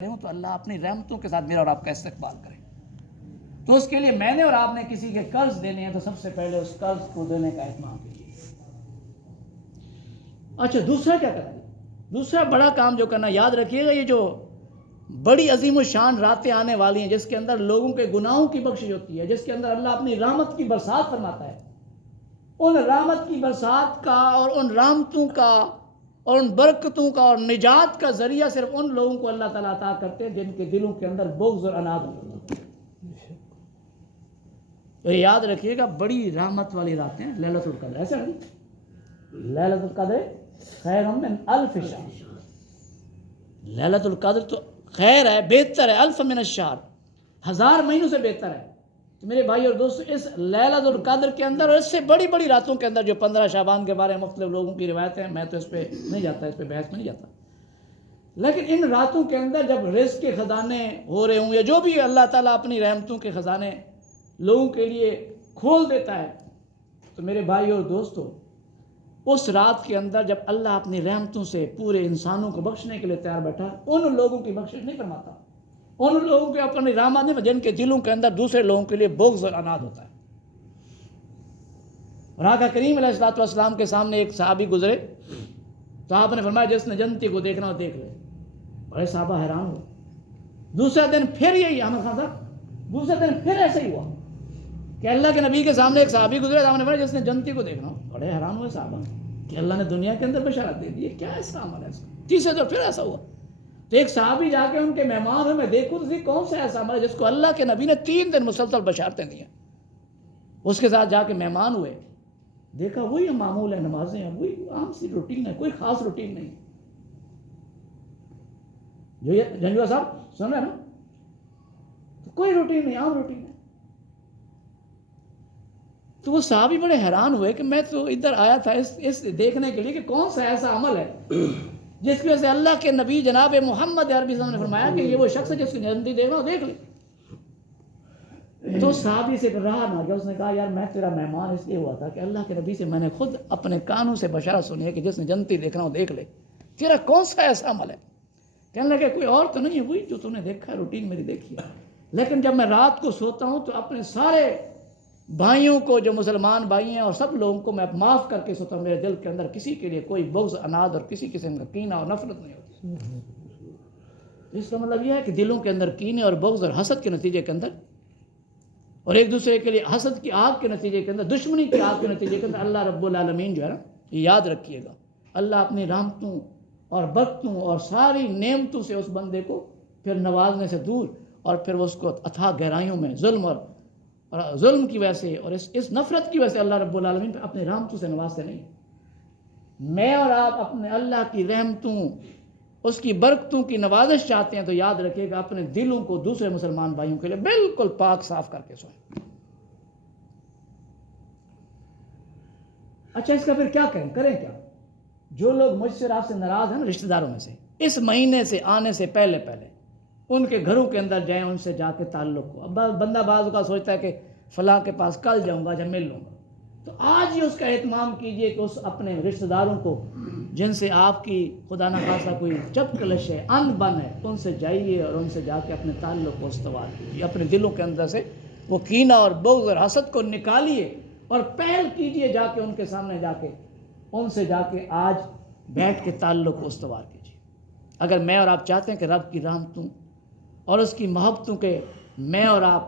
ہوں تو اللہ اپنی رحمتوں کے ساتھ میرا اور آپ کا استقبال کرے. تو اس کے لیے میں نے اور آپ نے کسی کے قرض دینے ہیں تو سب سے پہلے اس قرض کو دینے کا اہتمام کیجیے. اچھا دوسرا کیا کرنا ہے؟ دوسرا بڑا کام جو کرنا، یاد رکھیے گا، یہ جو بڑی عظیم و شان راتیں آنے والی ہیں جس کے اندر لوگوں کے گناہوں کی بخشش ہوتی ہے، جس کے اندر اللہ اپنی رحمت کی برسات فرماتا ہے، ان رحمت کی برسات کا اور ان رحمتوں کا اور ان برکتوں کا اور نجات کا ذریعہ صرف ان لوگوں کو اللہ تعالیٰ عطا کرتے ہیں جن کے دلوں کے اندر بغض اور عناد ہوتا ہے. تو یاد رکھیے گا بڑی رحمت والی راتیں لیلۃ القدر، ایسا نہیں، لیلۃ القدر خیر من الف شہر. لیلۃ القدر تو خیر ہے، بہتر ہے، الف من الشہر، 1000 مہینوں سے بہتر ہے. تو میرے بھائی اور دوستو، اس لیلۃ القدر کے اندر اور اس سے بڑی بڑی راتوں کے اندر جو 15 شعبان کے بارے میں مختلف لوگوں کی روایتیں ہیں، میں تو اس پہ نہیں جاتا، اس پہ بحث میں نہیں جاتا، لیکن ان راتوں کے اندر جب رزق کے خزانے ہو رہے ہوں یا جو بھی اللہ تعالیٰ اپنی رحمتوں کے خزانے لوگوں کے لیے کھول دیتا ہے، تو میرے بھائی اور دوستو اس رات کے اندر جب اللہ اپنی رحمتوں سے پورے انسانوں کو بخشنے کے لیے تیار بیٹھا، ان لوگوں کی بخشش نہیں فرماتا، ان لوگوں کے اپنی رحمت نہیں، جن کے دلوں کے اندر دوسرے لوگوں کے لیے بغض اور عناد ہوتا ہے. اور آقا کریم علیہ الصلوۃ والسلام کے سامنے ایک صحابی گزرے تو آپ نے فرمایا جس نے جنتی کو دیکھنا ہو دیکھ لے. بڑے صحابہ حیران ہوئے. دوسرے دن پھر یہی احمد خان صاحب، دوسرے دن پھر ایسے ہی ہوا کہ اللہ کے نبی کے سامنے ایک صحابی گزرے، آپ نے فرمایا جس نے جنتی کو دیکھنا ہو. بڑے حیران ہوئے صحابہ کہ اللہ نے دنیا کے اندر بشارت دے دی، یہ کیا ایسا عمل ہے اس کا. تیسرے دن پھر ایسا ہوا تو ایک صحابی جا کے ان کے مہمان ہوئے، میں دیکھوں تو کون سا ایسا عمل ہے جس کو اللہ کے نبی نے 3 دن مسلسل بشارتیں دی ہیں. اس کے ساتھ جا کے مہمان ہوئے، دیکھا وہی معمول ہے، نمازیں ہیں، وہی عام سی روٹین ہے، کوئی خاص روٹین نہیں. جو یہ جنجوا صاحب سن رہے ہیں نا، تو کوئی روٹین نہیں، عام روٹین ہے. تو وہ صحابی بڑے حیران ہوئے کہ میں تو ادھر آیا تھا اس دیکھنے کے لیے کہ کون سا ایسا عمل ہے جس کی وجہ سے اللہ کے نبی جناب محمد عربی صلی اللہ علیہ وسلم نے فرمایا کہ یہ وہ شخص ہے جس کی جنتی دیکھنا ہو دیکھ لے. تو صحابی سے رہا نہ گیا، اس نے کہا یار میں تیرا مہمان اس لیے ہوا تھا کہ اللہ کے نبی سے میں نے خود اپنے کانوں سے بشارت سنی ہے کہ جس نے جنتی دیکھنا ہو دیکھ لے، تیرا کون سا ایسا عمل ہے؟ کہنے لگے کوئی اور تو نہیں ہے، وہی جو تو نے دیکھا ہے، روٹین میری دیکھی ہے. لیکن جب میں رات کو سوتا ہوں تو اپنے سارے بھائیوں کو جو مسلمان بھائی ہیں اور سب لوگوں کو میں معاف کر کے سوتا ہوں، میرے دل کے اندر کسی کے لیے کوئی بغض عناد اور کسی قسم کا کینہ اور نفرت نہیں ہوتی. اس کا مطلب یہ ہے کہ دلوں کے اندر کینے اور بغض اور حسد کے نتیجے کے اندر اور ایک دوسرے کے لیے حسد کی آگ کے نتیجے کے اندر، دشمنی کی آگ کے نتیجے کے اندر اللہ رب العالمین جو ہے نا، یہ یاد رکھیے گا، اللہ اپنی رحمتوں اور برکتوں اور ساری نعمتوں سے اس بندے کو پھر نوازنے سے دور اور پھر اس کو اتھا گہرائیوں میں ظلم کی وجہ سے اور اس نفرت کی وجہ سے اللہ رب العالمین پہ اپنی رحمتوں سے نوازتے نہیں. میں اور آپ اپنے اللہ کی رحمتوں، اس کی برکتوں کی نوازش چاہتے ہیں تو یاد رکھیے گا اپنے دلوں کو دوسرے مسلمان بھائیوں کے لیے بالکل پاک صاف کر کے سوئیں. اچھا اس کا پھر کیا کریں کیا؟ جو لوگ مجھ سے آپ سے ناراض ہیں نا، رشتہ داروں میں سے، اس مہینے سے آنے سے پہلے ان کے گھروں کے اندر جائیں، ان سے جا کے تعلق کو. اب بندہ بعض کا سوچتا ہے کہ فلاں کے پاس کل جاؤں گا جب مل لوں گا، تو آج ہی اس کا اہتمام کیجئے کہ اس اپنے رشتہ داروں کو جن سے آپ کی خدا نخواستہ کوئی چپ کلش ہے، ان بن ہے، ان سے جائیے اور ان سے جا کے اپنے تعلق کو استوار کیجیے. اپنے دلوں کے اندر سے وہ کینہ اور بغض اور حسد کو نکالیے اور پہل کیجئے جا کے ان کے سامنے جا کے ان سے جا کے آج بیٹھ کے تعلق کو استوار کیجیے. اگر میں اور آپ چاہتے ہیں کہ رب کی رحمتوں اور اس کی محبتوں کے میں اور آپ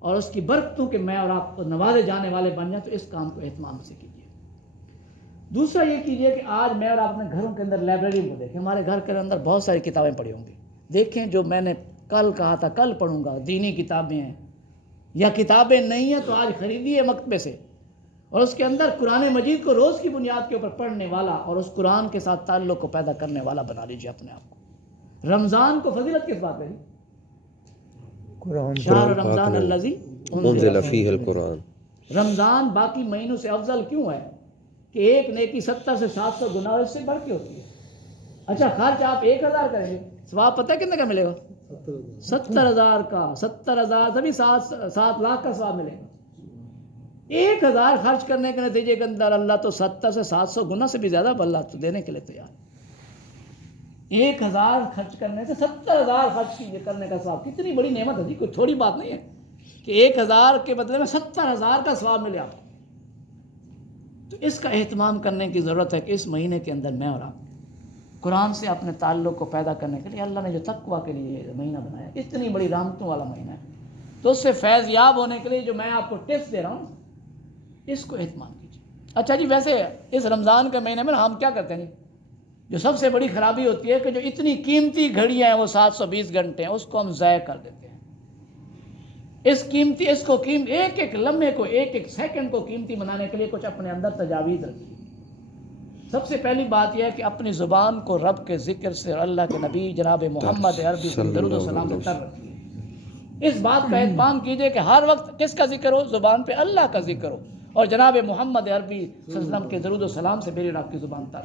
اور اس کی برکتوں کے میں اور آپ کو نوازے جانے والے بن جائیں، تو اس کام کو اہتمام سے کیجیے. دوسرا یہ کیجیے کہ آج میں اور آپ اپنے گھروں کے اندر لائبریری کو دیکھیں. ہمارے گھر کے اندر بہت ساری کتابیں پڑھی ہوں گی، دیکھیں جو میں نے کل کہا تھا کل پڑھوں گا، دینی کتابیں ہیں یا کتابیں نہیں ہیں تو آج خریدیے مکتبے سے، اور اس کے اندر قرآن مجید کو روز کی بنیاد کے اوپر پڑھنے والا اور اس قرآن کے ساتھ تعلق کو پیدا کرنے والا بنا لیجیے اپنے آپ کو. رمضان کو فضیلت کس بات ہے؟ شہر رمضان الذی انزل فیہ القرآن. رمضان باقی مہینوں سے افضل کیوں ہے کہ ایک نیکی 70 سے 700 گنا اس سے بڑھ کے ہوتی ہے. اچھا خرچ آپ 1000 کریں گے، ثواب پتہ ہے کتنے کا ملے گا؟ 70,000 کا. 70,000 تبھی 7 لاکھ کا ثواب ملے گا. 1000 خرچ کرنے کے نتیجے کے اندر اللہ تو 70 سے 700 گنا سے بھی زیادہ اللہ تو دینے کے لیے تیار. 1000 خرچ کرنے سے 70,000 خرچ کیجیے کرنے کا ثواب. کتنی بڑی نعمت ہے جی, کوئی تھوڑی بات نہیں ہے کہ 1000 کے بدلے میں 70,000 کا ثواب ملے آپ کو. تو اس کا اہتمام کرنے کی ضرورت ہے کہ اس مہینے کے اندر میں اور آپ قرآن سے اپنے تعلق کو پیدا کرنے کے لیے اللہ نے جو تقویٰ کے لیے یہ مہینہ بنایا, اتنی بڑی رحمتوں والا مہینہ ہے, تو اس سے فیض یاب ہونے کے لیے جو میں آپ کو ٹپس دے رہا ہوں اس کو اہتمام کیجیے. اچھا جی, ویسے اس رمضان کے مہینے میں ہم کیا کرتے ہیں جی, جو سب سے بڑی خرابی ہوتی ہے کہ جو اتنی قیمتی گھڑیاں ہیں وہ 720 گھنٹے ہیں اس کو ہم ضائع کر دیتے ہیں. ایک ایک لمحے کو, ایک ایک سیکنڈ کو قیمتی بنانے کے لیے کچھ اپنے اندر تجاویز رکھیے. سب سے پہلی بات یہ ہے کہ اپنی زبان کو رب کے ذکر سے اور اللہ کے نبی جناب محمد عربی سے درود و سلام سے تر رکھیے. اس بات کا اہتمام کیجیے کہ ہر وقت کس کا ذکر ہو, زبان پہ اللہ کا ذکر ہو اور جناب محمد عربی صلی اللہ علیہ وسلم کے درود و سلام سے میری رب کی زبان تر.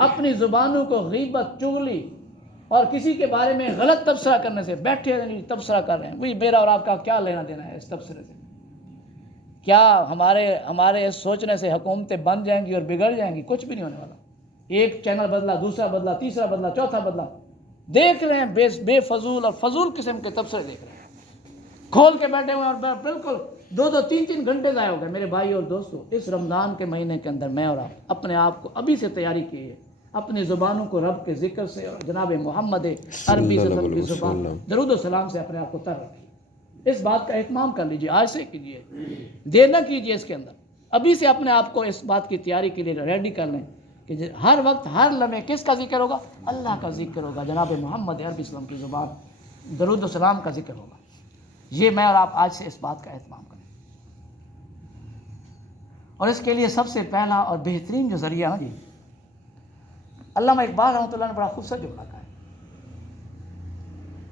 اپنی زبانوں کو غیبت, چغلی اور کسی کے بارے میں غلط تبصرہ کرنے سے, بیٹھے نہیں تبصرہ کر رہے ہیں, وہی میرا اور آپ کا کیا لینا دینا ہے اس تبصرے سے. کیا ہمارے اس سوچنے سے حکومتیں بن جائیں گی اور بگڑ جائیں گی؟ کچھ بھی نہیں ہونے والا. ایک چینل بدلا, دوسرا بدلا, تیسرا بدلا, چوتھا بدلا, دیکھ رہے ہیں بے فضول اور فضول قسم کے تبصرے دیکھ رہے ہیں, کھول کے بیٹھے ہوئے اور بالکل 2-2, 3-3 گھنٹے ضائع ہو گئے. میرے بھائی اور دوستو, اس رمضان کے مہینے کے اندر میں اور آپ اپنے آپ کو ابھی سے تیاری کیے, اپنی زبانوں کو رب کے ذکر سے اور جناب محمد عربی کی زبان درود و سلام سے اپنے آپ کو تر رکھیے. اس بات کا اہتمام کر لیجیے, آج سے کیجیے, دیر نہ کیجیے اس کے اندر. ابھی سے اپنے آپ کو اس بات کی تیاری کے لیے ریڈی کر لیں کہ ہر وقت ہر لمحے کس کا ذکر ہوگا؟ اللہ کا ذکر ہوگا, جناب محمد عربی وسلم کی زبان درود و سلام کا ذکر ہوگا. یہ میں اور آپ آج سے اس بات کا اہتمام کریں. اور اس کے لیے سب سے پہلا اور بہترین جو ذریعہ ہے جی, علامہ اقبال رحمۃ اللہ نے بڑا خوبصورت جملہ کہا ہے.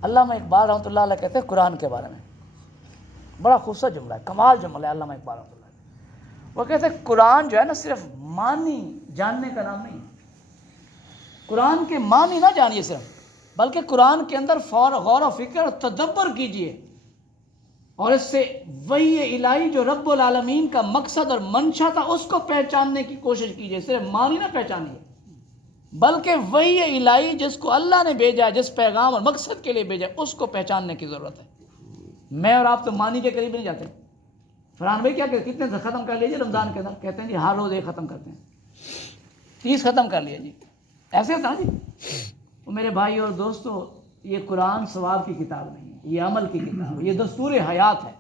علامہ اقبال رحمۃ اللہ علیہ کہتے ہیں قرآن کے بارے میں, بڑا خوبصورت جملہ ہے, کمال جملہ ہے علامہ اقبال رحمۃ اللہ. وہ کہتے ہیں قرآن جو ہے نا صرف معنی جاننے کا نام نہیں. قرآن کے معنی نہ جانیے صرف, بلکہ قرآن کے اندر غور و فکر اور تدبر کیجیے, اور اس سے وحی الہی جو رب العالمین کا مقصد اور منشا تھا اس کو پہچاننے کی کوشش کیجیے. صرف معنی نہ پہچانیے, بلکہ وحی الہی جس کو اللہ نے بھیجا, جس پیغام اور مقصد کے لیے بھیجا, اس کو پہچاننے کی ضرورت ہے. میں اور آپ تو معنی کے قریب نہیں جاتے. فرحان بھائی کیا کہتے, کتنے ختم کر لیجیے رمضان کے اندر؟ کہتے ہیں جی ہر روز ایک ختم کرتے ہیں, 30 ختم کر لیے جی. ایسے ہوتا جی. میرے بھائی اور دوستو, یہ قرآن ثواب کی کتاب نہیں ہے, یہ عمل کی کتاب ہے, یہ دستور حیات ہے.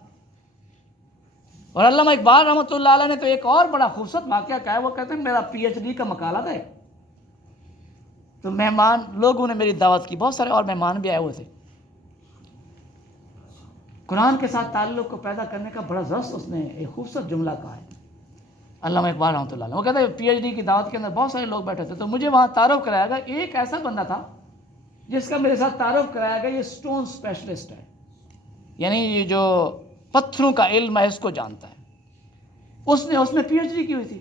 اور علامہ اقبال رحمۃ اللہ علیہ نے تو ایک اور بڑا خوبصورت واقعہ کہا ہے. وہ کہتے ہیں میرا PhD کا مقالہ تھا, تو مہمان لوگوں نے میری دعوت کی, بہت سارے اور مہمان بھی آئے ہوئے تھے. قرآن کے ساتھ تعلق کو پیدا کرنے کا بڑا زبردست اس نے ایک خوبصورت جملہ کہا ہے علامہ اقبال رحمۃ اللہ علیہ. وہ کہتے ہیں PhD کی دعوت کے اندر بہت سارے لوگ بیٹھے تھے, تو مجھے وہاں تعارف کرایا گیا. ایک ایسا بندہ تھا جس کا میرے ساتھ تعارف کرایا گیا, یہ اسٹون اسپیشلسٹ ہے, یعنی یہ جو پتھروں کا علم ہے اس کو جانتا ہے. اس نے PhD کی ہوئی تھی.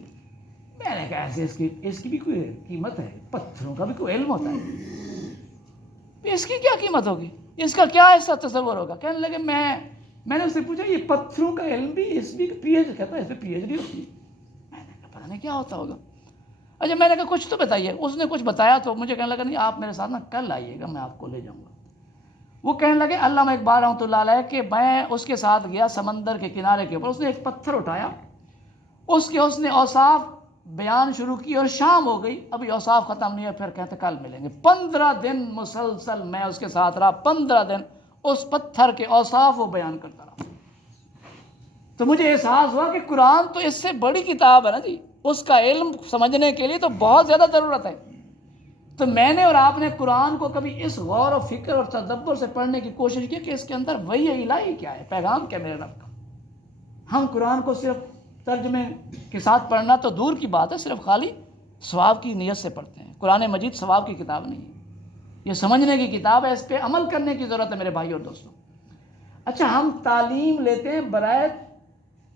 میں نے کہا ایسے اس کی بھی کوئی قیمت ہے, پتھروں کا بھی کوئی علم ہوتا ہے, اس کی کیا قیمت ہوگی, اس کا کیا ایسا تصور ہوگا؟ کہنے لگے میں نے اس سے پوچھا یہ پتھروں کا علم بھی اس بھی PhD, کہتا ہے اس میں PhD ہوتی ہے. میں نے کہا پتہ نہیں کیا ہوتا ہوگا. اچھا میں نے کہا کچھ تو بتائیے. اس نے کچھ بتایا تو مجھے کہنے لگا نہیں آپ میرے ساتھ نا کل آئیے گا, میں آپ کو لے جاؤں گا. وہ کہنے لگے علامہ اقبال رحمۃ اللہ علیہ کہ میں اس کے ساتھ گیا سمندر کے کنارے کے اوپر. اس نے ایک پتھر اٹھایا, اس نے اوصاف بیان شروع کی, اور شام ہو گئی, ابھی اوصاف ختم نہیں ہے. پھر کہتے کل ملیں گے. 15 دن مسلسل میں اس کے ساتھ رہا, 15 دن اس پتھر کے اوصاف وہ بیان کرتا رہا. تو مجھے احساس ہوا کہ قرآن تو اس سے بڑی کتاب ہے نا جی, اس کا علم سمجھنے کے لیے تو بہت زیادہ ضرورت ہے. تو میں نے اور آپ نے قرآن کو کبھی اس غور و فکر اور تدبر سے پڑھنے کی کوشش کی کہ اس کے اندر وحی الہی کیا ہے, پیغام کیا میرے رب کا. ہم قرآن کو صرف ترجمے کے ساتھ پڑھنا تو دور کی بات ہے, صرف خالی ثواب کی نیت سے پڑھتے ہیں. قرآن مجید ثواب کی کتاب نہیں ہے, یہ سمجھنے کی کتاب ہے, اس پہ عمل کرنے کی ضرورت ہے میرے بھائی اور دوستوں. اچھا ہم تعلیم لیتے ہیں برائے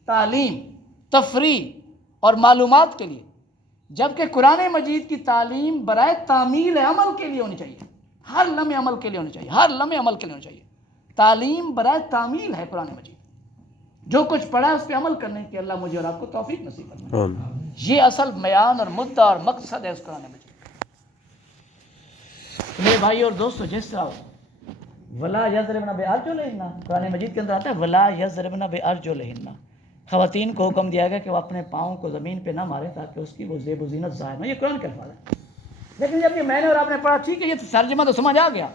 تعلیم, تفریح اور معلومات کے لیے, جبکہ قرآن مجید کی تعلیم برائے تعمیل عمل کے لیے ہونی چاہیے. ہر لمحے عمل کے لیے ہونی چاہیے, ہر لمحے عمل کے لیے ہونی چاہیے. تعلیم برائے تعمیل ہے قرآن مجید. جو کچھ پڑھا ہے اس پہ عمل کرنے کی اللہ مجھے اور آپ کو توفیق نصیب فرمائے. یہ اصل بیان اور مدعا اور مقصد ہے اس قرآن مجید. میرے بھائی اور دوستو، جس طرح ولا یضربن بارجلہن، قرآن مجید کے اندر آتا ہے ولا یضربن بارجلہن، خواتین کو حکم دیا گیا کہ وہ اپنے پاؤں کو زمین پہ نہ مارے تاکہ اس کی وہ زیب و زینت ظاہر ہو. یہ قرآن کے الفاظ ہے. لیکن جب یہ میں نے اور آپ نے پڑھا، ٹھیک ہے یہ ترجمہ تو سمجھ آ گیا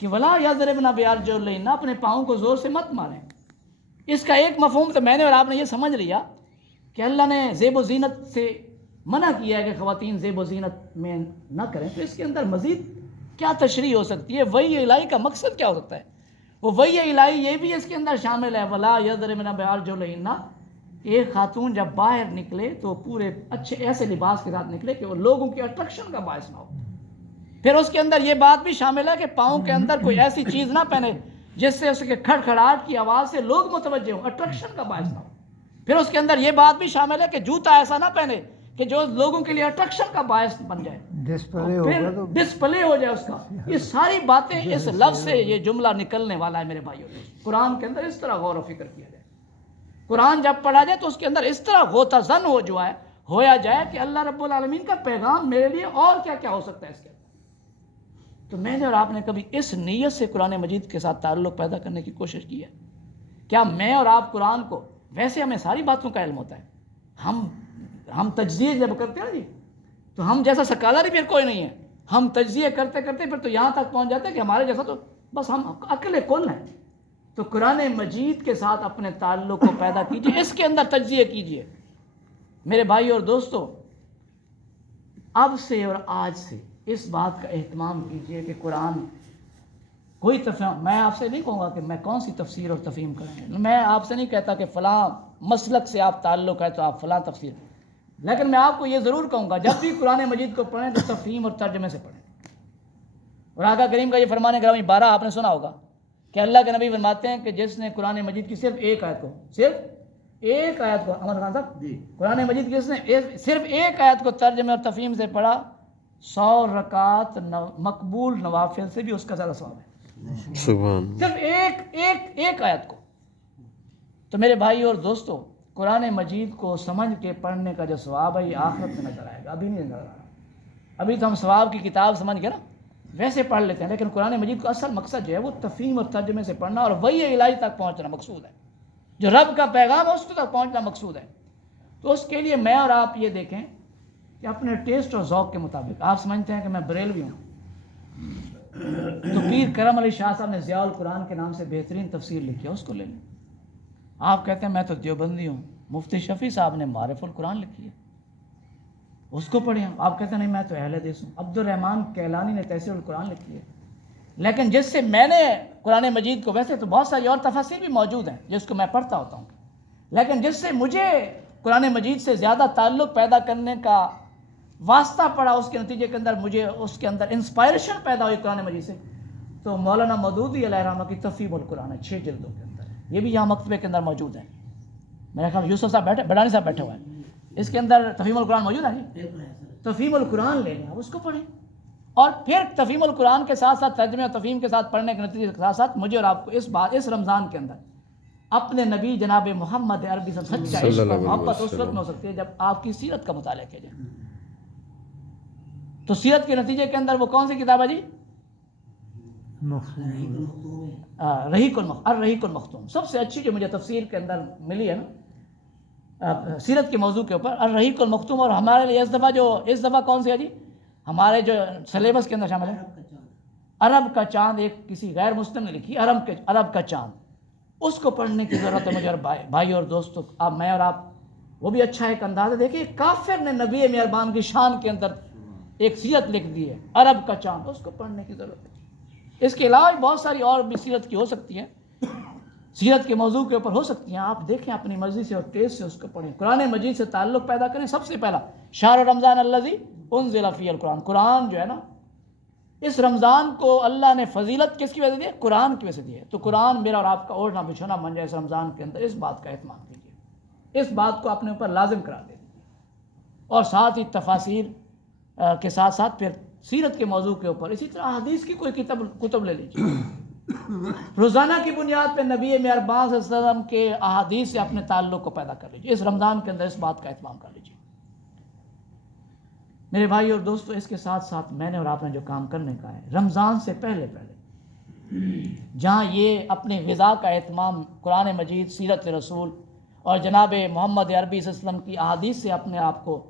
کہ ولا یضربن بارجلہن، اپنے پاؤں کو زور سے مت ماریں. اس کا ایک مفہوم تو میں نے اور آپ نے یہ سمجھ لیا کہ اللہ نے زیب و زینت سے منع کیا ہے کہ خواتین زیب و زینت میں نہ کریں. تو اس کے اندر مزید کیا تشریح ہو سکتی ہے؟ وحی الہی کا مقصد کیا ہو سکتا ہے؟ وہ وحی الہی یہ بھی اس کے اندر شامل ہے ولا یضربن بارجلہن. ایک خاتون جب باہر نکلے تو پورے اچھے ایسے لباس کے ساتھ نکلے کہ وہ لوگوں کی اٹریکشن کا باعث نہ ہو. پھر اس کے اندر یہ بات بھی شامل ہے کہ پاؤں کے اندر کوئی ایسی چیز نہ پہنے جس سے اس کے کھڑکھڑاہٹ کی آواز سے لوگ متوجہ ہوں، اٹریکشن کا باعث نہ ہو. پھر اس کے اندر یہ بات بھی شامل ہے کہ جوتا ایسا نہ پہنے کہ جو لوگوں کے لیے اٹریکشن کا باعث بن جائے، پھر ڈسپلے ہو جائے اس کا. یہ ساری باتیں اس لفظ سے یہ جملہ نکلنے والا ہے میرے بھائیوں. قرآن کے اندر اس طرح غور و فکر کیا جائے، قرآن جب پڑھا جائے تو اس کے اندر اس طرح غوطہ زن ہویا جائے کہ اللہ رب العالمین کا پیغام میرے لیے اور کیا کیا ہو سکتا ہے اس کے اندر. تو میں نے اور آپ نے کبھی اس نیت سے قرآن مجید کے ساتھ تعلق پیدا کرنے کی کوشش کی ہے؟ کیا میں اور آپ قرآن کو، ویسے ہمیں ساری باتوں کا علم ہوتا ہے، ہم تجزیے جب کرتے ہیں نا جی، تو ہم جیسا سکالر ہی پھر کوئی نہیں ہے. ہم تجزیے کرتے کرتے پھر تو یہاں تک پہنچ جاتے ہیں کہ ہمارے جیسا تو بس ہم عقل کل ہیں. تو قرآن مجید کے ساتھ اپنے تعلق کو پیدا کیجئے، اس کے اندر تجزیے کیجئے. میرے بھائی اور دوستو، اب سے اور آج سے اس بات کا اہتمام کیجئے کہ قرآن کوئی میں آپ سے نہیں کہوں گا کہ میں کون سی تفسیر اور تفہیم کریں. میں آپ سے نہیں کہتا کہ فلاں مسلک سے آپ تعلق ہے تو آپ فلاں تفسیر، لیکن میں آپ کو یہ ضرور کہوں گا جب بھی قرآن مجید کو پڑھیں تو تفہیم اور ترجمے سے پڑھیں. اور آقا کریم کا یہ فرمان گرامی 12 آپ نے سنا ہوگا کہ اللہ کے نبی فرماتے ہیں کہ جس نے قرآن مجید کی صرف ایک آیت کو احمد خان صاحب قرآن مجید کی جس نے صرف ایک آیت کو ترجمے اور تفہیم سے پڑھا، 100 رکعت مقبول نوافل سے بھی اس کا زیادہ ثواب ہے. سبحان، صرف ایک آیت کو. تو میرے بھائی اور دوستو، قرآن مجید کو سمجھ کے پڑھنے کا جو ثواب ہے یہ آخرت میں نظر آئے گا، ابھی نہیں نظر آ رہا. ابھی تو ہم ثواب کی کتاب سمجھ کے نا ویسے پڑھ لیتے ہیں، لیکن قرآن مجید کو اصل مقصد جو ہے وہ تفہیم اور ترجمے سے پڑھنا اور وحی الہی تک پہنچنا مقصود ہے. جو رب کا پیغام ہے اس تک پہنچنا مقصود ہے. تو اس کے لیے میں اور آپ یہ دیکھیں کہ اپنے ٹیسٹ اور ذوق کے مطابق، آپ سمجھتے ہیں کہ میں بریلوی ہوں تو پیر کرم علی شاہ صاحب نے ضیاء القرآن کے نام سے بہترین تفسیر لکھی ہے، اس کو لے لیں. آپ کہتے ہیں میں تو دیوبندی ہوں، مفتی شفیع صاحب نے معارف القرآن لکھی ہے، اس کو پڑھیں. آپ کہتے ہیں نہیں میں تو اہل حدیث ہوں، عبد الرحمن کیلانی نے تفسیر القرآن لکھی ہے. لیکن جس سے میں نے قرآن مجید کو، ویسے تو بہت ساری اور تفاسیر بھی موجود ہیں جس کو میں پڑھتا ہوتا ہوں، لیکن جس سے مجھے قرآن مجید سے زیادہ تعلق پیدا کرنے کا واسطہ پڑا، اس کے نتیجے کے اندر مجھے اس کے اندر انسپائریشن پیدا ہوئی قرآن مجید سے، تو مولانا مودودی علیہ الرحمہ کی تفہیم القرآن ہے، 6 جلدوں کے اندر. یہ بھی یہاں مکتبے کے اندر موجود ہے. میرا خیال یوسف صاحب بیٹھے، بڈانی صاحب بیٹھے ہوئے ہیں، اس کے اندر تفہیم القرآن موجود ہے جی. تفہیم القرآن لے لیں، اس کو پڑھیں، اور پھر تفہیم القرآن کے ساتھ ساتھ ترجمے اور تفہیم کے ساتھ پڑھنے کے نتیجے کے ساتھ ساتھ مجھے اور آپ کو اس رمضان کے اندر اپنے نبی جناب محمد عربی سے سچا عشق اور محبت اس وقت میں ہو سکتی ہے جب آپ کی سیرت کا مطالعہ کیا جائے. تو سیرت کے نتیجے کے اندر وہ کون سی کتاب ہے جی؟ رحیق المختوم. سب سے اچھی جو مجھے تفسیر کے اندر ملی ہے نا سیرت کے موضوع کے اوپر، الرحیق المختوم. اور ہمارے لیے اس دفعہ کون سی ہے جی ہمارے جو سلیبس کے اندر شامل ہے؟ عرب کا چاند. ایک کسی غیر مسلم نے لکھی عرب کا چاند. اس کو پڑھنے کی ضرورت ہے مجھے اور بھائی اور دوستوں. اب میں اور آپ، وہ بھی اچھا ایک اندازہ دیکھیں، کافر نے نبی مہربان کی شان کے اندر ایک سیرت لکھ دی ہے، عرب کا چاند. اس کو پڑھنے کی ضرورت ہے. اس کے علاوہ بہت ساری اور بھی سیرت کی ہو سکتی ہیں، سیرت کے موضوع کے اوپر ہو سکتی ہیں. آپ دیکھیں اپنی مرضی سے اور تیز سے اس کو پڑھیں. قرآن مجید سے تعلق پیدا کریں. سب سے پہلا شہر رمضان الذی انزل فیہ القرآن. قرآن جو ہے نا، اس رمضان کو اللہ نے فضیلت کس کی وجہ سے دی ہے؟ قرآن کی وجہ سے دی ہے. تو قرآن میرا اور آپ کا اوڑھنا بچھونا بن جائے اس رمضان کے اندر. اس بات کا اہتمام کیجیے، اس بات کو اپنے اوپر لازم کرا دیں. اور ساتھ ہی تفاسیر کے ساتھ ساتھ پھر سیرت کے موضوع کے اوپر اسی طرح حدیث کی کوئی کتب لے لیجیے. روزانہ کی بنیاد پہ نبی مہربان صلی اللہ علیہ وسلم کے احادیث سے اپنے تعلق کو پیدا کر لیجیے. اس رمضان کے اندر اس بات کا اہتمام کر لیجیے. میرے بھائی اور دوستو، اس کے ساتھ ساتھ میں نے اور آپ نے جو کام کرنے کا ہے، رمضان سے پہلے جہاں یہ اپنے غذا کا اہتمام قرآن مجید، سیرت رسول اور جناب محمد عربی صلی اللہ علیہ وسلم کی احادیث سے اپنے آپ کو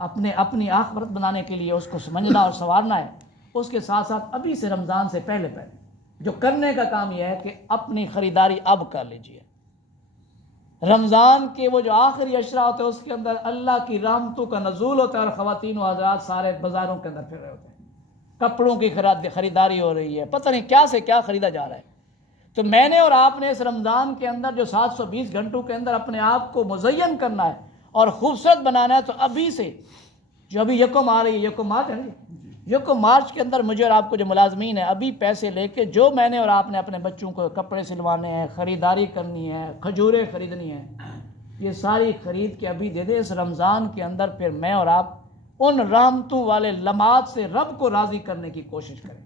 اپنی آخرت بنانے کے لیے اس کو سمجھنا اور سنوارنا ہے، اس کے ساتھ ساتھ ابھی سے رمضان سے پہلے جو کرنے کا کام یہ ہے کہ اپنی خریداری اب کر لیجئے۔ رمضان کے وہ جو آخری عشرہ ہوتے ہیں اس کے اندر اللہ کی رحمتوں کا نزول ہوتا ہے، اور خواتین و حضرات سارے بازاروں کے اندر پھر رہے ہوتے ہیں، کپڑوں کی خریداری ہو رہی ہے، پتہ نہیں کیا سے کیا خریدا جا رہا ہے۔ تو میں نے اور آپ نے اس رمضان کے اندر جو 720 گھنٹوں کے اندر اپنے آپ کو مزین کرنا ہے اور خوبصورت بنانا ہے، تو ابھی سے جو ابھی یکم آ رہی ہے، یکم مارچ ہے نا، یکم مارچ کے اندر مجھے اور آپ کو جو ملازمین ہیں، ابھی پیسے لے کے جو میں نے اور آپ نے اپنے بچوں کو کپڑے سلوانے ہیں، خریداری کرنی ہے، کھجوریں خریدنی ہیں، یہ ساری خرید کے ابھی دے دے۔ اس رمضان کے اندر پھر میں اور آپ ان رحمتوں والے لمحات سے رب کو راضی کرنے کی کوشش کریں۔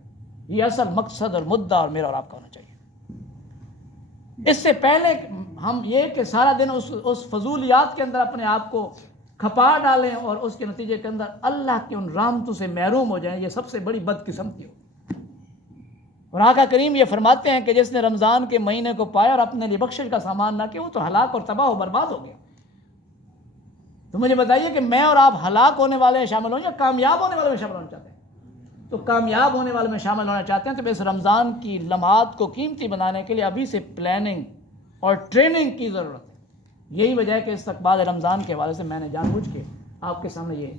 یہ اصل مقصد اور مدعا اور میرا اور آپ کا ہونا چاہیے۔ اس سے پہلے ہم یہ کہ سارا دن اس فضولیات کے اندر اپنے آپ کو کھپا ڈالیں اور اس کے نتیجے کے اندر اللہ کی ان رحمتوں سے محروم ہو جائیں، یہ سب سے بڑی بدقسمتی ہو۔ اور آقا کریم یہ فرماتے ہیں کہ جس نے رمضان کے مہینے کو پایا اور اپنے لیے بخشش کا سامان نہ کیا، وہ تو ہلاک اور تباہ و برباد ہو گیا۔ تو مجھے بتائیے کہ میں اور آپ ہلاک ہونے والے میں شامل ہوں یا کامیاب ہونے والے میں شامل ہونا چاہتے ہیں؟ تو کامیاب ہونے والے میں شامل ہونا چاہتے ہیں تو اس رمضان کی لمحات کو قیمتی بنانے کے لیے ابھی سے پلاننگ اور ٹریننگ کی ضرورت ہے۔ یہی وجہ ہے کہ استقبال رمضان کے حوالے سے میں نے جان بوجھ کے آپ کے سامنے یہ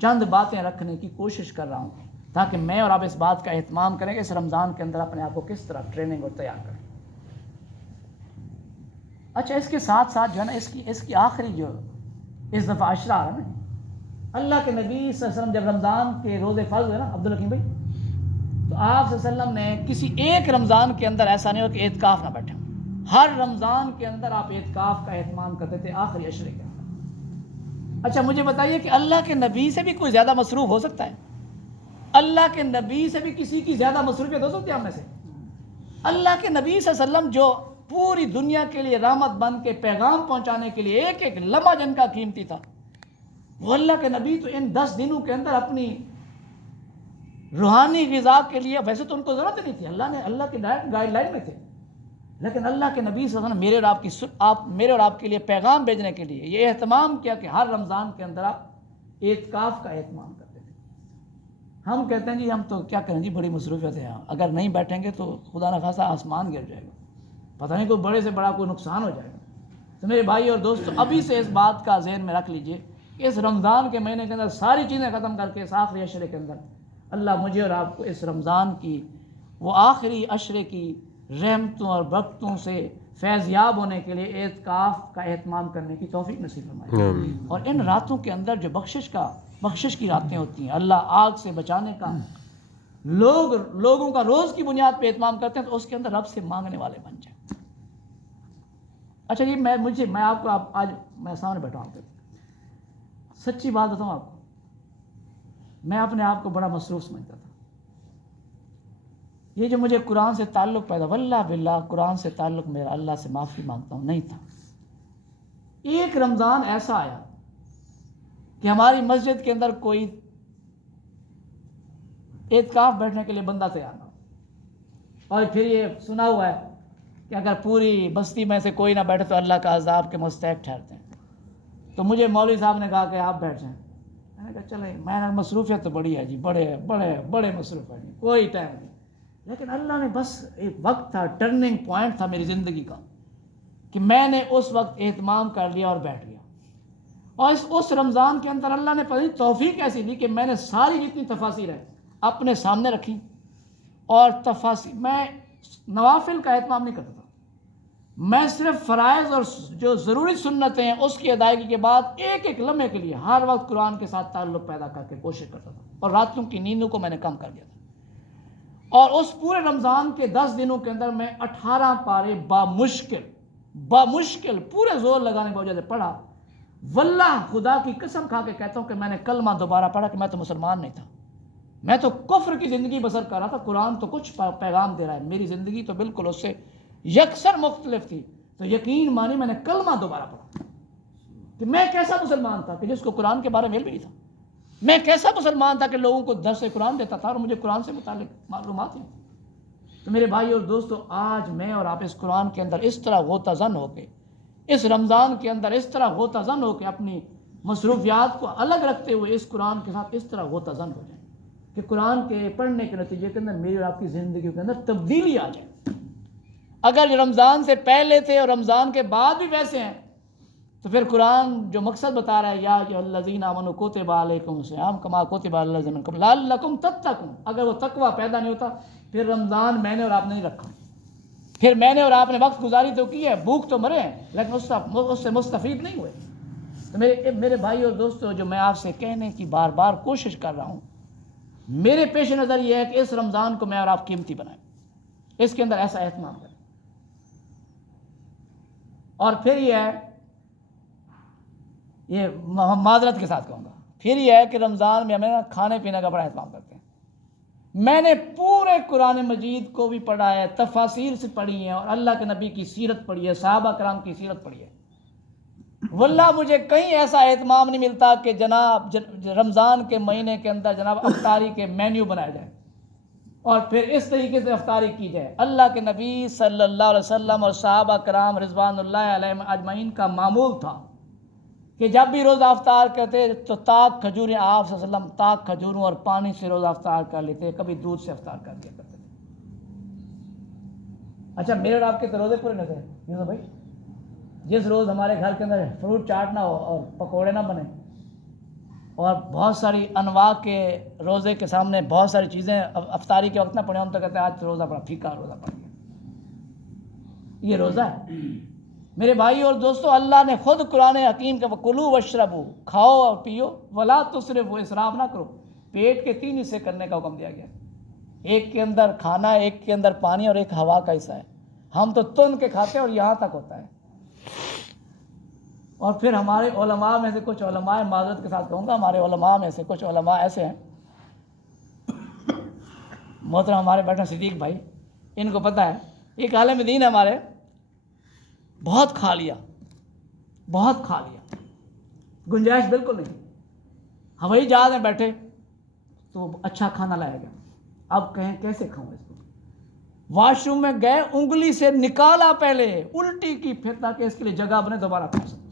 چند باتیں رکھنے کی کوشش کر رہا ہوں، تاکہ میں اور آپ اس بات کا اہتمام کریں کہ اس رمضان کے اندر اپنے آپ کو کس طرح ٹریننگ اور تیار کریں۔ اچھا، اس کے ساتھ ساتھ جو ہے نا اس کی آخری جو اس دفعہ عشرہ ہے نا، اللہ کے نبی صلی اللہ علیہ وسلم جب رمضان کے روزے فرض ہوئے نا عبدالحکیم بھائی، تو آپ صلی اللہ علیہ وسلم نے کسی ایک رمضان کے اندر ایسا نہیں ہو کہ اعتکاف نہ بیٹھے، ہر رمضان کے اندر آپ اعتکاف کا اہتمام کرتے تھے آخری عشرے کے اندر۔ اچھا مجھے بتائیے کہ اللہ کے نبی سے بھی کوئی زیادہ مصروف ہو سکتا ہے؟ اللہ کے نبی سے بھی کسی کی زیادہ مصروفیت ہو سکتی ہے ہم میں سے؟ اللہ کے نبی صلی اللہ علیہ وسلم جو پوری دنیا کے لیے رحمت بن کے پیغام پہنچانے کے لیے ایک ایک لمحہ جن کا قیمتی تھا، وہ اللہ کے نبی تو ان 10 دنوں کے اندر اپنی روحانی غذا کے لیے، ویسے تو ان کو ضرورت نہیں تھی، اللہ کی گائیڈ لائن میں تھے، لیکن اللہ کے نبی صلی اللہ علیہ وسلم میرے اور آپ کے لیے پیغام بھیجنے کے لیے یہ اہتمام کیا کہ ہر رمضان کے اندر آپ اعتکاف کا اہتمام کرتے تھے۔ ہم کہتے ہیں جی ہم تو کیا کریں جی، بڑی مصروفیت ہے، اگر نہیں بیٹھیں گے تو خدا نہ خواستہ آسمان گر جائے گا، پتہ نہیں کوئی بڑے سے بڑا کوئی نقصان ہو جائے گا۔ تو میرے بھائی اور دوستو، ابھی سے اس بات کا ذہن میں رکھ لیجئے کہ اس رمضان کے مہینے کے اندر ساری چیزیں ختم کر کے اس آخری عشرے کے اندر اللہ مجھے اور آپ کو اس رمضان کی وہ آخری عشرے کی رحمتوں اور برکتوں سے فیض یاب ہونے کے لیے اعتکاف کا اہتمام کرنے کی توفیق نصیب فرمائے، اور ان راتوں کے اندر جو بخشش کی راتیں ہوتی ہیں، اللہ آگ سے بچانے کا لوگوں کا روز کی بنیاد پہ اہتمام کرتے ہیں، تو اس کے اندر رب سے مانگنے والے بن جائیں۔ اچھا یہ میں آپ کو آج میں سامنے بیٹھا ہوں، سچی بات بتاؤں آپ کو، میں اپنے آپ کو بڑا مصروف سمجھتا تھا۔ یہ جو مجھے قرآن سے تعلق پیدا، واللہ باللہ قرآن سے تعلق میرا اللہ سے معافی مانگتا ہوں نہیں تھا۔ ایک رمضان ایسا آیا کہ ہماری مسجد کے اندر کوئی اعتکاف بیٹھنے کے لیے بندہ تیار نہ ہو، اور پھر یہ سنا ہوا ہے کہ اگر پوری بستی میں سے کوئی نہ بیٹھے تو اللہ کا عذاب کے مستحق ٹھہرتے ہیں۔ تو مجھے مولوی صاحب نے کہا کہ آپ بیٹھ جائیں، میں نے کہا چلیں، میں نے مصروفیت تو بڑی ہے جی، بڑے مصروف ہے جی، کوئی ٹائم نہیں، لیکن اللہ نے بس ایک وقت تھا، ٹرننگ پوائنٹ تھا میری زندگی کا، کہ میں نے اس وقت اہتمام کر لیا اور بیٹھ گیا، اور اس رمضان کے اندر اللہ نے پتہ توفیق ایسی دی کہ میں نے ساری جتنی تفاسیر ہیں اپنے سامنے رکھی، اور تفاسیر میں نوافل کا اہتمام نہیں کرتا تھا، میں صرف فرائض اور جو ضروری سنتیں ہیں اس کی ادائیگی کے بعد ایک ایک لمحے کے لیے ہر وقت قرآن کے ساتھ تعلق پیدا کر کے کوشش کرتا تھا، اور راتوں کی نیندوں کو میں نے کم کر دیا تھا، اور اس پورے رمضان کے 10 دنوں کے اندر میں 18 پارے بامشکل پورے زور لگانے کی وجہ سے پڑھا۔ واللہ خدا کی قسم کھا کے کہتا ہوں کہ میں نے کلمہ دوبارہ پڑھا کہ میں تو مسلمان نہیں تھا، میں تو کفر کی زندگی بسر کر رہا تھا، قرآن تو کچھ پیغام دے رہا ہے، میری زندگی تو بالکل اس سے یکسر مختلف تھی، تو یقین مانی میں نے کلمہ دوبارہ پڑھا کہ میں کیسا مسلمان تھا کہ جس کو قرآن کے بارے میں علم بھی نہیں تھا، میں کیسا مسلمان تھا کہ لوگوں کو درس قرآن دیتا تھا اور مجھے قرآن سے متعلق معلومات ہیں. تو میرے بھائی اور دوستو، آج میں اور آپ اس قرآن کے اندر اس طرح غوطہ زن ہو کے، اس رمضان کے اندر اس طرح غوطہ زن ہو کے اپنی مصروفیات کو الگ رکھتے ہوئے اس قرآن کے ساتھ اس طرح غوطہ زن ہو جائیں کہ قرآن کے پڑھنے کے نتیجے کے اندر میری اور آپ کی زندگی کے اندر تبدیلی آ جائے. اگر جو رمضان سے پہلے تھے اور رمضان کے بعد بھی ویسے ہیں تو پھر قرآن جو مقصد بتا رہا ہے، یا ایھا الذین آمنوا کتب علیکم الصیام کما کتب علی الذین من قبلکم لعلکم تتقون، اگر وہ تقوی پیدا نہیں ہوتا پھر رمضان میں نے اور آپ نے نہیں رکھا. پھر میں نے اور آپ نے وقت گزاری تو کی ہے، بھوک تو مرے ہیں، لیکن اس سے مستفید نہیں ہوئے. تو میرے بھائی اور دوستو، جو میں آپ سے کہنے کی بار بار کوشش کر رہا ہوں، میرے پیش نظر یہ ہے کہ اس رمضان کو میں اور آپ قیمتی بنائیں، اس کے اندر ایسا اہتمام کریں. اور پھر یہ معذرت کے ساتھ کہوں گا، پھر یہ ہے کہ رمضان میں ہمیں کھانے پینے کا بڑا اہتمام کرتے ہیں. میں نے پورے قرآن مجید کو بھی پڑھا ہے، تفاسیر سے پڑھی ہے، اور اللہ کے نبی کی سیرت پڑھی ہے، صحابہ کرام کی سیرت پڑھی ہے. واللہ مجھے کہیں ایسا اہتمام نہیں ملتا کہ جناب رمضان کے مہینے کے اندر جناب افطاری کے مینیو بنائے جائیں اور پھر اس طریقے سے افطاری کی جائے. اللہ کے نبی صلی اللہ علیہ وسلم اور صحابہ کرام رضوان اللہ علیہم اجمعین کا معمول تھا کہ جب بھی روزہ افطار کرتے تو تاک کھجوریں، آپ صلی اللہ علیہ وسلم تاک کھجوروں اور پانی سے روزہ افطار کر لیتے، کبھی دودھ سے افطار کر لیا کرتے تھے. اچھا، میرے اور آپ کے تو روزے پورے نہ تھے یوسف بھائی. جس روز ہمارے گھر کے اندر فروٹ چاٹ نہ ہو اور پکوڑے نہ بنے اور بہت ساری انواع کے روزے کے سامنے بہت ساری چیزیں افطاری کے وقت نہ پڑے، ہم تو کہتے ہیں آج روزہ بڑا پھیکا روزہ پڑ گیا. یہ روزہ ہے میرے بھائی اور دوستو. اللہ نے خود قرآن حکیم کے وَکُلُوا وَاشْرَبُوا، کھاؤ اور پیو، وَلَا تُسْرِفُوا، اسراف نہ کرو. پیٹ کے 3 حصے کرنے کا حکم دیا گیا، ایک کے اندر کھانا، ایک کے اندر پانی اور ایک ہوا کا حصہ ہے. ہم تو تن کے کھاتے ہیں اور یہاں تک ہوتا ہے. اور پھر ہمارے علماء میں سے کچھ علماء، معذرت کے ساتھ کہوں گا، ہمارے علماء میں سے کچھ علماء ایسے ہیں، محترم ہمارے بیٹھے صدیق بھائی، ان کو پتہ ہے، ایک عالم دین ہے ہمارے، بہت کھا لیا، گنجائش بالکل نہیں. ہوائی جہاز میں بیٹھے تو اچھا کھانا لایا گیا، اب کہیں کیسے کھاؤں اس کو. واش روم میں گئے، انگلی سے نکالا پہلے، الٹی کی، پھر تاکہ اس کے لیے جگہ بنے دوبارہ کھا سکیں.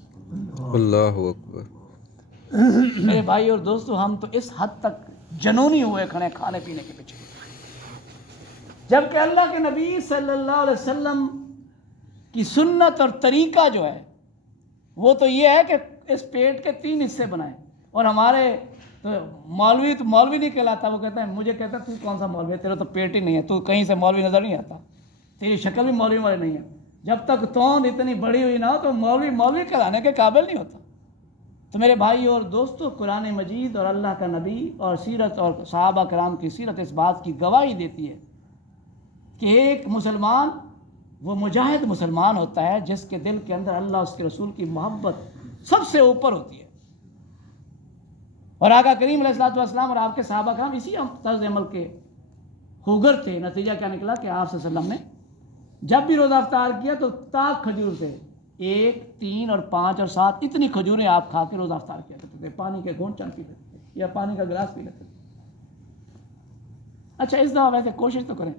اللہ اکبر. میرے بھائی اور دوستو، ہم تو اس حد تک جنونی ہوئے کھڑے کھانے پینے کے پیچھے، جبکہ اللہ کے نبی صلی اللہ علیہ وسلم کی سنت اور طریقہ جو ہے وہ تو یہ ہے کہ اس پیٹ کے 3 حصے بنائیں. اور ہمارے مولوی تو مولوی نہیں کہلاتا، وہ کہتا ہے، مجھے کہتا ہے تو کون سا مولوی ہے، تیرا تو پیٹ ہی نہیں ہے، تو کہیں سے مولوی نظر نہیں آتا، تیری شکل بھی مولوی والے نہیں ہے. جب تک توند اتنی بڑی ہوئی نہ ہو تو مولوی کہلانے کے قابل نہیں ہوتا. تو میرے بھائی اور دوستو، قرآن مجید اور اللہ کا نبی اور سیرت اور صحابہ کرام کی سیرت اس بات کی گواہی دیتی ہے کہ ایک مسلمان وہ مجاہد مسلمان ہوتا ہے جس کے دل کے اندر اللہ اس کے رسول کی محبت سب سے اوپر ہوتی ہے. اور آقا کریم علیہ الصلوۃ والسلام اور آپ کے صحابہ کرام اسی طرز عمل کے خوگر تھے. نتیجہ کیا نکلا کہ آپ صلی اللہ علیہ وسلم نے جب بھی روزہ افطار کیا تو تاک کھجور سے 1، 3 اور 5 اور 7 اتنی کھجوریں آپ کھا کے روزہ افطار کیا کرتے تھے. پانی کے گھونٹ چند پی لیتے تھے یا پانی کا گلاس پی لیتے تھے. اچھا، اس دفعہ ویسے کوشش تو کریں،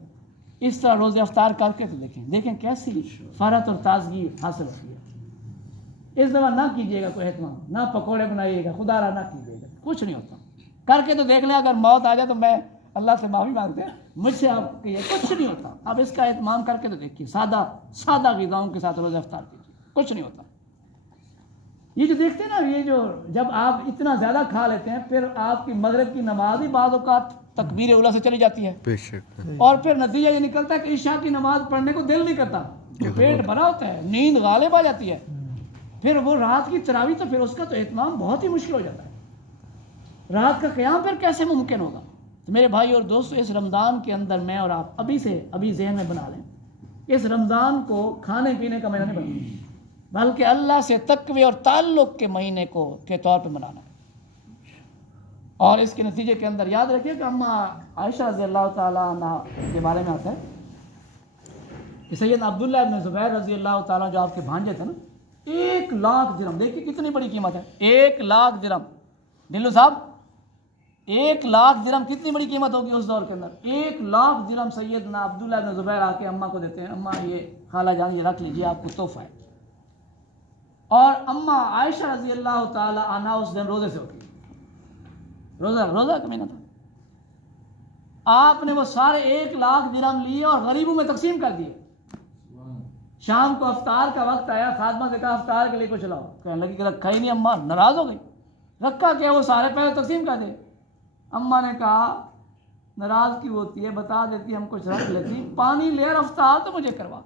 اس طرح روزے افطار کر کے تو دیکھیں کیسی فرحت اور تازگی حاصل ہوتی ہے. اس دفعہ نہ کیجیے گا کوئی اہتمام، نہ پکوڑے بنائیے گا، خدا را نہ کیجیے گا، کچھ نہیں ہوتا. کر کے تو دیکھ لیں، اگر موت آ جائے تو میں اللہ سے معافی مانگتے ہیں، مجھ سے آپ کہیے کچھ نہیں ہوتا. اب اس کا اہتمام کر کے تو دیکھیے، سادہ غذاؤں کے ساتھ روزہ افطار کیجیے، کچھ نہیں ہوتا. یہ جو دیکھتے ہیں نا، یہ جو جب آپ اتنا زیادہ کھا لیتے ہیں پھر آپ کی مغرب کی نماز ہی بعض اوقات تکبیر اولیٰ سے چلی جاتی ہے، بے شک. اور پھر نتیجہ یہ نکلتا ہے کہ عشاء کی نماز پڑھنے کو دل نہیں کرتا، پیٹ بھرا ہوتا ہے، نیند غالب آ جاتی ہے، پھر وہ رات کی تراویح تو پھر اس کا تو اہتمام بہت ہی مشکل ہو جاتا ہے. رات کا قیام پھر کیسے ممکن ہوگا؟ تو میرے بھائی اور دوستو، اس رمضان کے اندر میں اور آپ ابھی ذہن میں بنا لیں، اس رمضان کو کھانے پینے کا مہینہ نہیں بنانا، بلکہ اللہ سے تقوی اور تعلق کے مہینے کے طور پہ منانا. اور اس کے نتیجے کے اندر یاد رکھیے کہ اما عائشہ رضی اللہ تعالیٰ عنہ کے بارے میں آتا ہے کہ سید عبداللہ ابن زبیر رضی اللہ تعالیٰ جو آپ کے بھانجے تھے نا، 1,00,000 درہم، دیکھیے کتنی بڑی قیمت ہے، 1,00,000 درہم. ڈلو صاحب 1,00,000 درہم کتنی بڑی قیمت ہوگی اس دور کے اندر. 1,00,000 درہم سیدنا عبداللہ بن زبیر آ کے اماں کو دیتے ہیں. اماں یہ خالہ جان یہ رکھ لیجیے آپ کو تحفہ ہے. اور اماں عائشہ رضی اللہ تعالی عنہا اس دن روزے سے اٹھی. روزہ کا مہینہ تھا. آپ نے وہ سارے 1,00,000 درہم لیے اور غریبوں میں تقسیم کر دیے. شام کو افطار کا وقت آیا, خادمہ سے کہا افطار کے لیے کچھ لاؤ. کہنے لگی کہ رکھا ہی نہیں. اماں ناراض ہو گئی. رکھا کیا, وہ سارے پیسے تقسیم کر دے. اماں نے کہا ناراض کیوں ہوتی ہے, بتا دیتی ہم کچھ رکھ لیتی. پانی لے اور افطار تو مجھے کروا.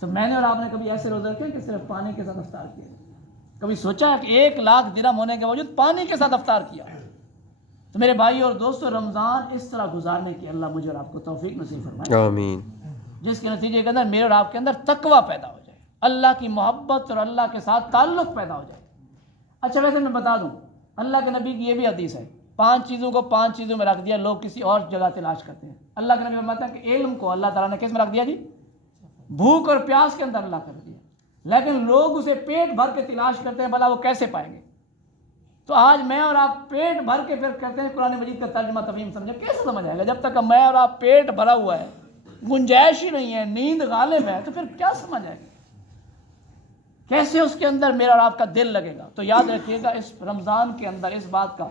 تو میں نے اور آپ نے کبھی ایسے روزہ رکھے کہ صرف پانی کے ساتھ افطار کیا؟ کبھی سوچا ہے کہ 1,00,000 درہم ہونے کے باوجود پانی کے ساتھ افطار کیا؟ تو میرے بھائی اور دوستو, رمضان اس طرح گزارنے کی اللہ مجھے اور آپ کو توفیق نصیب فرمائے, آمین. جس کے نتیجے کے اندر میرے اور آپ کے اندر تقویٰ پیدا ہو جائے, اللہ کی محبت اور اللہ کے ساتھ تعلق پیدا ہو جائے. اچھا ویسے میں بتا دوں, اللہ کے نبی کی یہ بھی حدیث ہے, 5 چیزوں کو 5 چیزوں میں رکھ دیا, لوگ کسی اور جگہ تلاش کرتے ہیں. اللہ کے نبی فرماتے ہیں کہ علم کو اللہ تعالیٰ نے کس میں رکھ دیا جی؟ بھوک اور پیاس کے اندر اللہ کر دیا. لیکن لوگ اسے پیٹ بھر کے تلاش کرتے ہیں, بھلا وہ کیسے پائیں گے؟ تو آج میں اور آپ پیٹ بھر کے پھر کرتے ہیں قرآن مجید کا ترجمہ تفہیم سمجھے, کیسے سمجھ آئے گا؟ جب تک میں اور آپ پیٹ بھرا ہوا ہے, گنجائش ہی نہیں ہے, نیند غالب ہے, تو پھر کیا سمجھ آئے گا؟ کیسے اس کے اندر میرا اور آپ کا دل لگے گا؟ تو یاد رکھیے گا اس رمضان کے اندر اس بات کا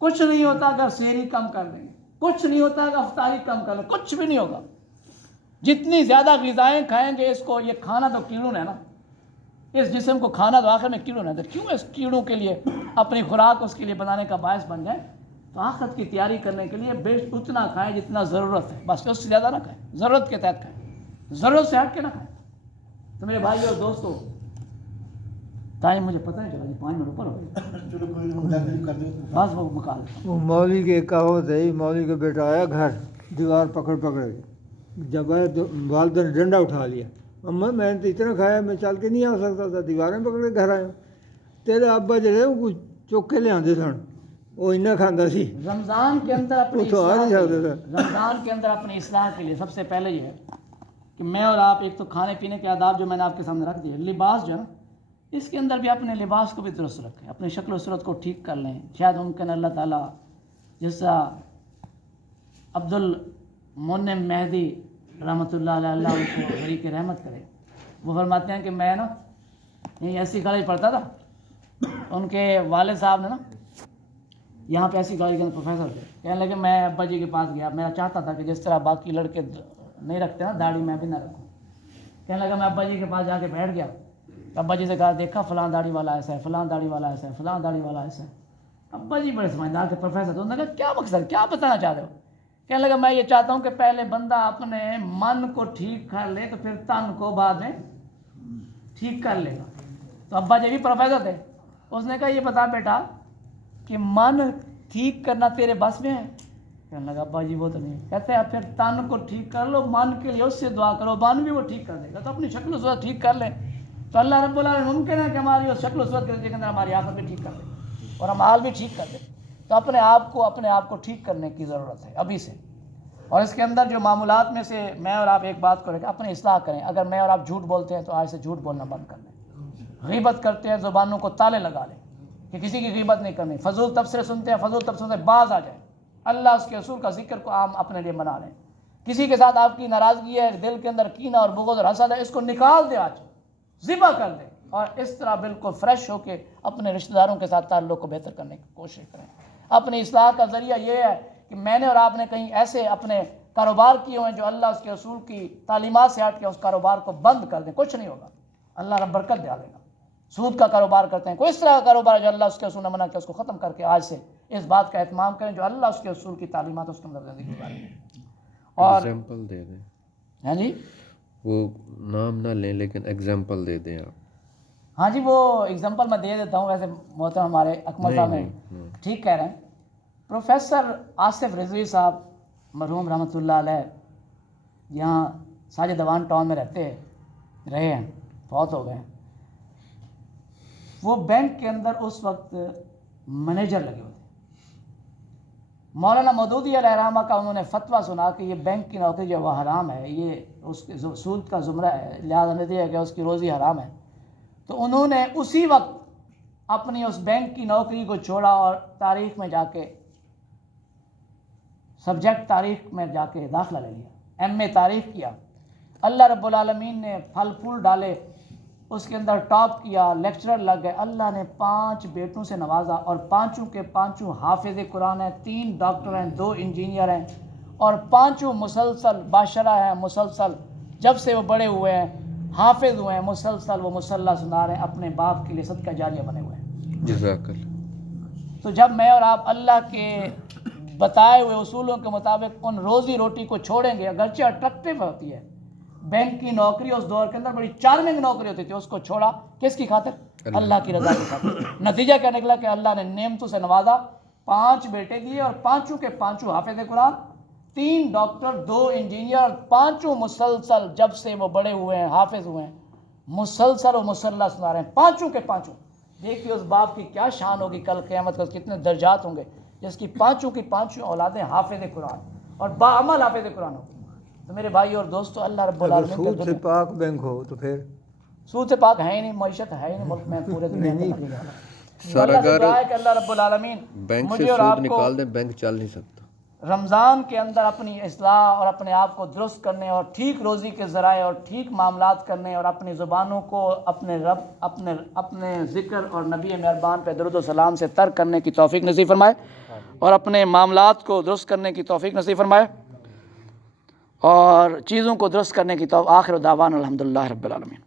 کچھ نہیں ہوتا اگر سحری کم کر دیں, کچھ نہیں ہوتا اگر افطاری کم کر لیں, کچھ بھی نہیں ہوگا. جتنی زیادہ غذائیں کھائیں گے, اس کو یہ کھانا تو کیڑوں ہے نا, اس جسم کو کھانا تو آخر میں کیڑوں ہے. تو کیوں اس کیڑوں کے لیے اپنی خوراک اس کے لیے بنانے کا باعث بن جائے. تو آخرت کی تیاری کرنے کے لیے بیشک اتنا کھائیں جتنا ضرورت ہے, بس اس سے زیادہ نہ کھائیں, ضرورت کے تحت کھائیں, ضرورت سے ہٹ کے نہ کھائیں. تو میرے بھائی اور دوستو, ٹائم مجھے پتہ ہے چلا جی, 5 منٹ اوپر ہو گئے, بس وہ مکال. وہ مولوی کے کہاوت ہے, مولوی کا بیٹا آیا گھر, دیوار پکڑ کے جب آیا تو والدہ نے ڈنڈا اٹھا لیا. اماں میں نے تو اتنا کھایا, میں چل کے نہیں آ سکتا تھا, دیواریں پکڑ کے گھر آیا. تیرے ابا جڑے وہ کچھ چک کے لے آتے سن, وہ اتنا کھانا سی. رمضان کے اندر اپنی وہ تو آ نہیں اصلاح سکتا تھا. رمضان کے اندر اپنی اصلاح کے لیے سب سے پہلے یہ ہے کہ میں اور آپ, ایک تو کھانے پینے کے آداب جو میں نے آپ کے سامنے رکھ دیے, لباس جو ہے نا, اس کے اندر بھی اپنے لباس کو بھی درست رکھیں, اپنی شکل و صورت کو ٹھیک کر لیں. شاید ممکن اللہ تعالیٰ جیسا عبد المنعم مہدی رحمۃ اللہ علیہ, اللہ ان کو غریق رحمت کرے, وہ فرماتے ہیں کہ میں نا یہیں ایسی کالج پڑھتا تھا, ان کے والد صاحب نے نا یہاں پہ ایسی کالج کے اندر پروفیسر تھے. کہنے لگے میں ابا جی کے پاس گیا, میں چاہتا تھا کہ جس طرح باقی لڑکے نہیں رکھتے نا داڑھی, میں بھی نہ رکھوں. کہنے لگا میں ابا جی کے پاس جا کے بیٹھ گیا, ابا جی سے کہا دیکھا فلاں داڑھی والا ایسا ہے, فلاں داڑھی والا ایسا ہے, فلاں داڑھی والا ایسا ہے. ابا جی بڑے سمجھدار تھے, پروفیسر تھے. انہوں نے کہا کیا مقصد, کیا بتانا چاہ رہے ہو؟ کہنے لگا میں یہ چاہتا ہوں کہ پہلے بندہ اپنے من کو ٹھیک کر لے تو پھر تن کو بعد میں ٹھیک کر لے گا. تو ابا جی بھی پروفیسر تھے. اس نے کہا یہ بتا بیٹا کہ من ٹھیک کرنا تیرے بس میں ہے؟ کہنے لگا ابا جی وہ تو نہیں. کہتے ہیں پھر تن کو ٹھیک کر لو, من کے لیے اس سے دعا کرو, من بھی وہ ٹھیک کر دے گا. تو اپنی شکل و صورت ٹھیک کر لیں تو اللہ رب العالمین ممکن ہے کہ ہماری اس شکل و صورت کے اندر ہماری آخرت بھی ٹھیک کر دے اور ہم حال بھی ٹھیک کر دیں. تو اپنے آپ کو ٹھیک کرنے کی ضرورت ہے ابھی سے. اور اس کے اندر جو معمولات میں سے میں اور آپ ایک بات کریں کہ اپنی اصلاح کریں. اگر میں اور آپ جھوٹ بولتے ہیں تو آج سے جھوٹ بولنا بند کر لیں. غیبت کرتے ہیں زبانوں کو تالے لگا لیں کہ کسی کی غیبت نہیں کرنی. فضول تبصرے سنتے ہیں, فضول تبصرے سے باز آ جائیں. اللہ اس کے رسول کا ذکر کو عام اپنے لیے بنا لیں. کسی کے ساتھ آپ کی ناراضگی ہے, دل کے اندر کینہ اور بغض اور حسد ہے, اس کو نکال دیں, آج ذبح کر دیں, اور اس طرح بالکل فریش ہو کے اپنے رشتہ داروں کے ساتھ تعلق کو بہتر کرنے کی کوشش کریں. اپنی اصلاح کا ذریعہ یہ ہے کہ میں نے اور آپ نے کہیں ایسے اپنے کاروبار کیے ہوئے ہیں جو اللہ اس کے رسول کی تعلیمات سے ہٹ کے اس کاروبار کو بند کر دیں. کچھ نہیں ہوگا, اللہ رب برکت دے گا. سود کا کاروبار کرتے ہیں, کوئی اس طرح کا کاروبار ہے جو اللہ اس کے رسول نے منع کیا, اس کو ختم کر کے آج سے اس بات کا اہتمام کریں جو اللہ اس کے رسول کی تعلیمات اس کے اندر زندگی گزاریں. اور ایگزامپل دے دیں. ہاں جی, وہ نام نہ لیں لیکن ایگزامپل دے دیں آپ. ہاں جی, وہ ایگزامپل میں دے دیتا ہوں. ویسے محترم ہمارے اکمل صاحب نے ٹھیک کہہ رہے ہیں. پروفیسر آصف رضوی صاحب مرحوم رحمۃ اللہ علیہ یہاں ساجد دیوان ٹاؤن میں رہے ہیں, فوت ہو گئے ہیں. وہ بینک کے اندر اس وقت مینیجر لگے ہوئے تھے. مولانا مودودی علیہ رحمہ کا انہوں نے فتویٰ سنا کہ یہ بینک کی نوکری جو وہ حرام ہے, یہ اس کے سود کا زمرہ ہے, لہٰذا نتیجہ ہے کہ اس کی روزی حرام ہے. تو انہوں نے اسی وقت اپنی اس بینک کی نوکری کو چھوڑا اور تاریخ میں جا کے سبجیکٹ تاریخ میں جا کے داخلہ لے لیا، ایم اے تاریخ کیا، اللہ رب العالمین نے پھل پھول ڈالے، اس کے اندر ٹاپ کیا، لیکچرر لگ گئے، اللہ نے 5 بیٹوں سے نوازا اور 5 کے 5 حافظ قرآن ہیں، 3 ڈاکٹر ہیں، 2 انجینئر ہیں، اور 5 مسلسل باشرہ ہیں، مسلسل جب سے وہ بڑے ہوئے ہیں حافظ ہوئے ہیں، مسلسل وہ مصلح سنا رہے ہیں، اپنے باپ کے لیے صدقہ جاریہ بنے ہوئے ہیں۔ جزاک اللہ۔ تو جب میں اور آپ اللہ کے بتائے ہوئے اصولوں کے مطابق ان روزی روٹی کو چھوڑیں گے، اگرچہ اٹریکٹیو ہوتی ہے، بینک کی نوکری اس دور کے اندر بڑی چارمنگ نوکری ہوتی تھی، اس کو چھوڑا کس کی خاطر؟ اللہ کی رضا کی خاطر۔ نتیجہ کیا نکلا کہ اللہ نے نعمتوں سے نوازا، 5 بیٹے دیے اور 5 کے 5 حافظ قرآن، 3 ڈاکٹر، 2 انجینئر، 5 مسلسل جب سے وہ بڑے ہوئے ہیں حافظ ہوئے ہیں، مسلسل و مسلح سنا رہے ہیں، 5 کے 5۔ دیکھیے اس باپ کی کیا شان ہوگی کل قیامت کو، کتنے درجات ہوں گے جس کی 5 کی 5 اولادیں حافظ قرآن اور باعمل حافظ قرآن ہو۔ تو میرے بھائی اور دوستو، اللہ رب اگر العالمین سود سے پاک بینک ہو تو پھر سود سے پاک ہے ہی نہیں، معیشت ہے ہی نہیں ملک میں، پورے دنیا میں نہیں ہے۔ سر اللہ سے اگر دعا ہے کہ اللہ رب العالمین بینک سے مجھے اور آپ سود کو نکال دیں، بینک چل نہیں سکتا۔ رمضان کے اندر اپنی اصلاح اور اپنے آپ کو درست کرنے اور ٹھیک روزی کے ذرائع اور ٹھیک معاملات کرنے اور اپنی زبانوں کو اپنے رب اپنے ذکر اور نبی مہربان پہ درود و سلام سے تر کرنے کی توفیق نصیب فرمائے اور اپنے معاملات کو درست کرنے کی توفیق نصیب فرمائے اور چیزوں کو درست کرنے کی توفیق۔ آخر دعوانا الحمدللہ رب العالمین۔